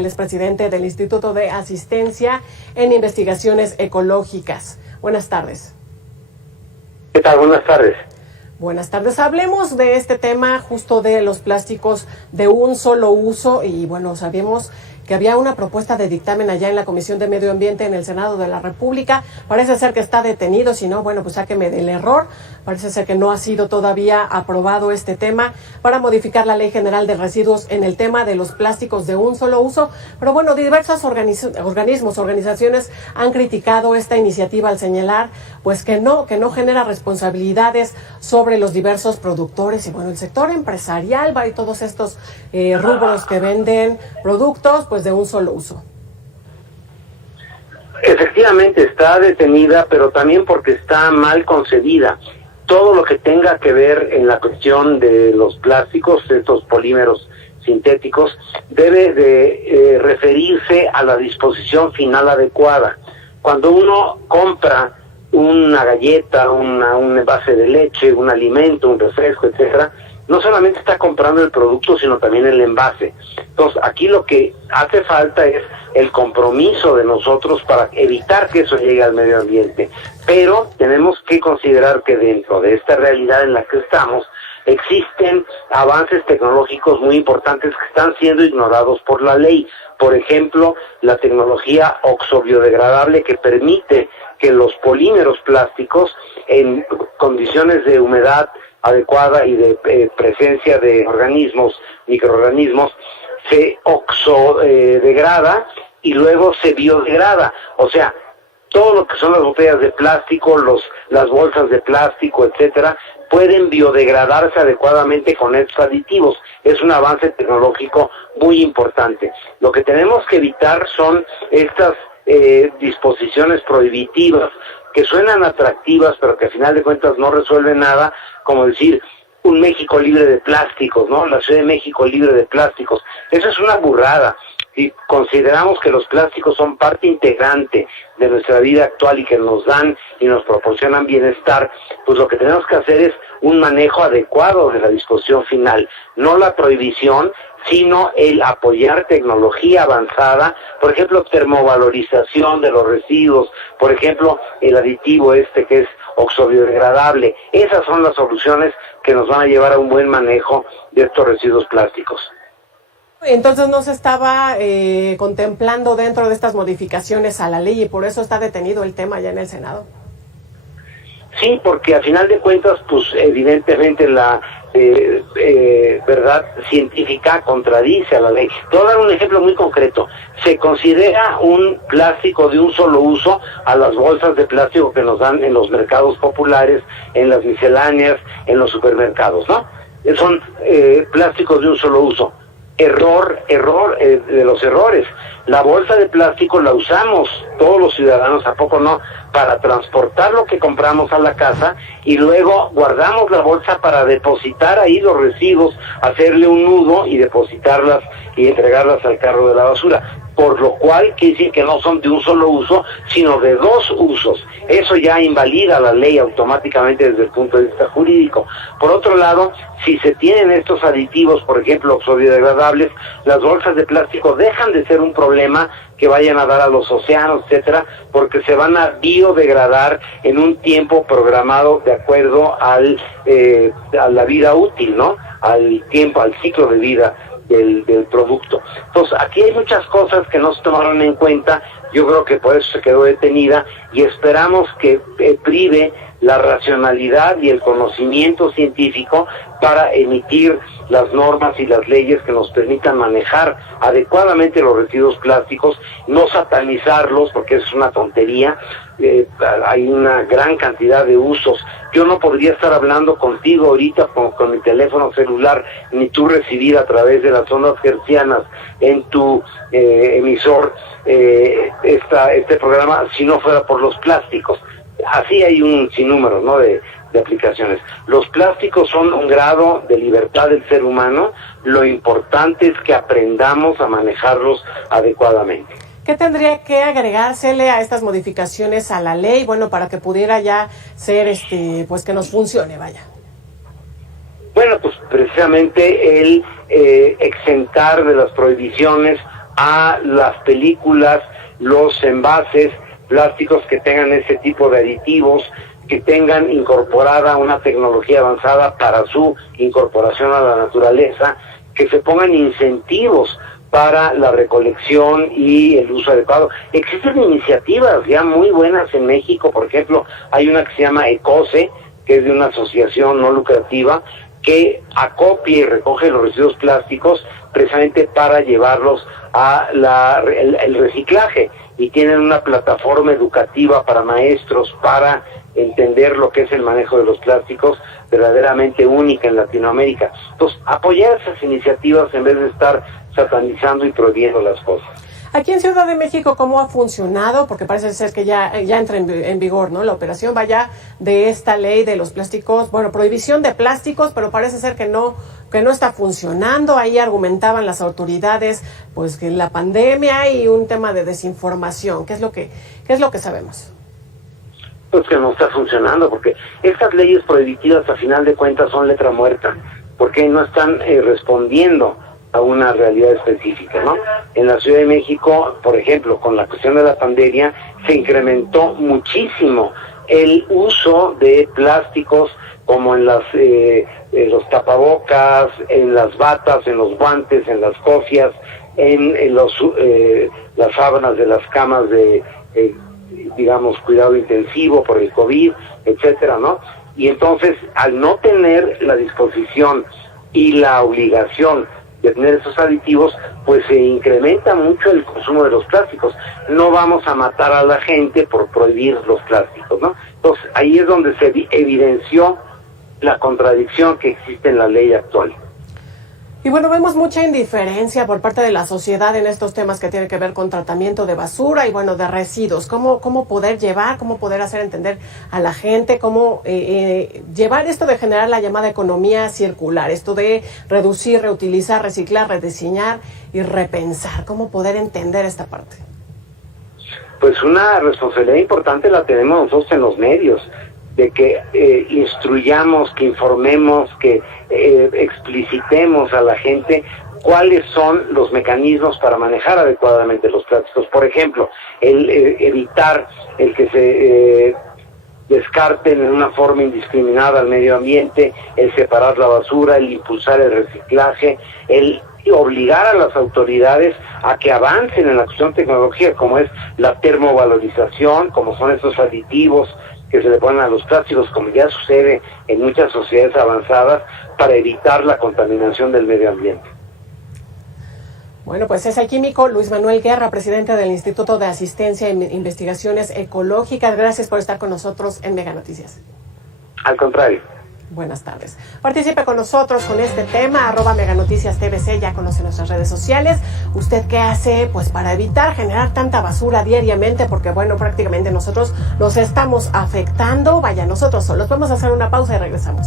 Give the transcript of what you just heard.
Él es presidente del Instituto de Asistencia en Investigaciones Ecológicas. Buenas tardes. ¿Qué tal? Buenas tardes. Buenas tardes. Hablemos de este tema justo de los plásticos de un solo uso y bueno, sabemos que había una propuesta de dictamen allá en la Comisión de Medio Ambiente en el Senado de la República. Parece ser que está detenido, si no, bueno, pues sáqueme del error. Parece ser que no ha sido todavía aprobado este tema para modificar la Ley General de Residuos en el tema de los plásticos de un solo uso. Pero bueno, diversos organizaciones han criticado esta iniciativa al señalar pues que no genera responsabilidades sobre los diversos productores y bueno, el sector empresarial va y todos estos rubros que venden productos pues de un solo uso. Efectivamente está detenida, pero también porque está mal concebida. Todo lo que tenga que ver en la cuestión de los plásticos, estos polímeros sintéticos, debe de referirse a la disposición final adecuada. Cuando uno compra una galleta, un envase de leche, un alimento, un refresco, etcétera, no solamente está comprando el producto, sino también el envase. Entonces, aquí lo que hace falta es el compromiso de nosotros para evitar que eso llegue al medio ambiente. Pero tenemos que considerar que dentro de esta realidad en la que estamos, existen avances tecnológicos muy importantes que están siendo ignorados por la ley. Por ejemplo, la tecnología oxobiodegradable que permite que los polímeros plásticos en condiciones de humedad adecuada y de presencia de microorganismos, se oxodegrada y luego se biodegrada. O sea, todo lo que son las botellas de plástico, las bolsas de plástico, etcétera, pueden biodegradarse adecuadamente con estos aditivos. Es un avance tecnológico muy importante. Lo que tenemos que evitar son estas disposiciones prohibitivas que suenan atractivas, pero que al final de cuentas no resuelven nada, como decir, un México libre de plásticos, ¿no? La Ciudad de México libre de plásticos. Eso es una burrada. Si consideramos que los plásticos son parte integrante de nuestra vida actual y que nos dan y nos proporcionan bienestar, pues lo que tenemos que hacer es un manejo adecuado de la disposición final, no la prohibición, sino el apoyar tecnología avanzada, por ejemplo, termovalorización de los residuos, por ejemplo, el aditivo que es oxobiodegradable. Esas son las soluciones que nos van a llevar a un buen manejo de estos residuos plásticos. Entonces no se estaba contemplando dentro de estas modificaciones a la ley y por eso está detenido el tema ya en el Senado. Sí, porque a final de cuentas, pues evidentemente la verdad científica contradice a la ley. Te voy a dar un ejemplo muy concreto. Se considera un plástico de un solo uso a las bolsas de plástico que nos dan en los mercados populares, en las misceláneas, en los supermercados, ¿no? Son plásticos de un solo uso. Error de los errores. La bolsa de plástico la usamos todos los ciudadanos, ¿a poco no?, para transportar lo que compramos a la casa y luego guardamos la bolsa para depositar ahí los residuos, hacerle un nudo y depositarlas y entregarlas al carro de la basura. Por lo cual quiere decir que no son de un solo uso, sino de dos usos. Eso ya invalida la ley automáticamente desde el punto de vista jurídico. Por otro lado, si se tienen estos aditivos, por ejemplo, oxobiodegradable, las bolsas de plástico dejan de ser un problema que vayan a dar a los océanos, etcétera, porque se van a biodegradar en un tiempo programado de acuerdo a la vida útil, ¿no? Al ciclo de vida del producto. Entonces, aquí hay muchas cosas que no se tomaron en cuenta. Yo creo que por eso se quedó detenida y esperamos que prive la racionalidad y el conocimiento científico para emitir las normas y las leyes que nos permitan manejar adecuadamente los residuos plásticos, no satanizarlos, porque es una tontería. Hay una gran cantidad de usos. Yo no podría estar hablando contigo ahorita con mi teléfono celular, ni tú recibir a través de las ondas hertzianas en tu emisor este programa si no fuera por los plásticos. Así hay un sinnúmero, ¿no?, de aplicaciones. Los plásticos son un grado de libertad del ser humano. Lo importante es que aprendamos a manejarlos adecuadamente. ¿Qué tendría que agregársele a estas modificaciones a la ley, bueno, para que pudiera ya ser, pues que nos funcione, vaya? Bueno, pues precisamente el exentar de las prohibiciones a las películas, los envases plásticos que tengan ese tipo de aditivos, que tengan incorporada una tecnología avanzada para su incorporación a la naturaleza, que se pongan incentivos para la recolección y el uso adecuado. Existen iniciativas ya muy buenas en México, por ejemplo, hay una que se llama ECOSE, que es de una asociación no lucrativa, que acopia y recoge los residuos plásticos precisamente para llevarlos a el reciclaje, y tienen una plataforma educativa para maestros para entender lo que es el manejo de los plásticos, verdaderamente única en Latinoamérica. Entonces, apoyar esas iniciativas en vez de estar satanizando y prohibiendo las cosas. Aquí en Ciudad de México, ¿cómo ha funcionado? Porque parece ser que ya entra en vigor, ¿no? La operación vaya de esta ley de los plásticos, bueno, prohibición de plásticos, pero parece ser que no está funcionando. Ahí argumentaban las autoridades, pues, que la pandemia y un tema de desinformación. ¿Qué es lo que sabemos? Pues que no está funcionando, porque estas leyes prohibitivas a final de cuentas son letra muerta, porque no están respondiendo a una realidad específica, ¿no? En la Ciudad de México, por ejemplo, con la cuestión de la pandemia, se incrementó muchísimo el uso de plásticos, como en los tapabocas, en las batas, en los guantes, en las cofias, en las sábanas de las camas de digamos, cuidado intensivo por el COVID, etcétera, ¿no? Y entonces, al no tener la disposición y la obligación de tener esos aditivos, pues se incrementa mucho el consumo de los plásticos. No vamos a matar a la gente por prohibir los plásticos, ¿no? Entonces, ahí es donde se evidenció la contradicción que existe en la ley actual. Y bueno, vemos mucha indiferencia por parte de la sociedad en estos temas que tienen que ver con tratamiento de basura y, bueno, de residuos. ¿Cómo poder hacer entender a la gente, cómo llevar esto de generar la llamada economía circular, esto de reducir, reutilizar, reciclar, rediseñar y repensar? ¿Cómo poder entender esta parte? Pues una responsabilidad importante la tenemos nosotros en los medios, de que instruyamos, que informemos, que explicitemos a la gente cuáles son los mecanismos para manejar adecuadamente los plásticos. Por ejemplo, el evitar el que se descarten en una forma indiscriminada al medio ambiente, el separar la basura, el impulsar el reciclaje, el obligar a las autoridades a que avancen en la cuestión de tecnología, como es la termovalorización, como son estos aditivos que se le ponen a los plásticos, como ya sucede en muchas sociedades avanzadas, para evitar la contaminación del medio ambiente. Bueno, pues es el químico Luis Manuel Guerra, presidente del Instituto de Asistencia e Investigaciones Ecológicas. Gracias por estar con nosotros en Mega Noticias. Al contrario. Buenas tardes. Participe con nosotros con este tema, @meganoticiasTVC, ya conoce nuestras redes sociales. ¿Usted qué hace? Pues para evitar generar tanta basura diariamente, porque bueno, prácticamente nosotros nos estamos afectando. Vaya, nosotros solos. Vamos a hacer una pausa y regresamos.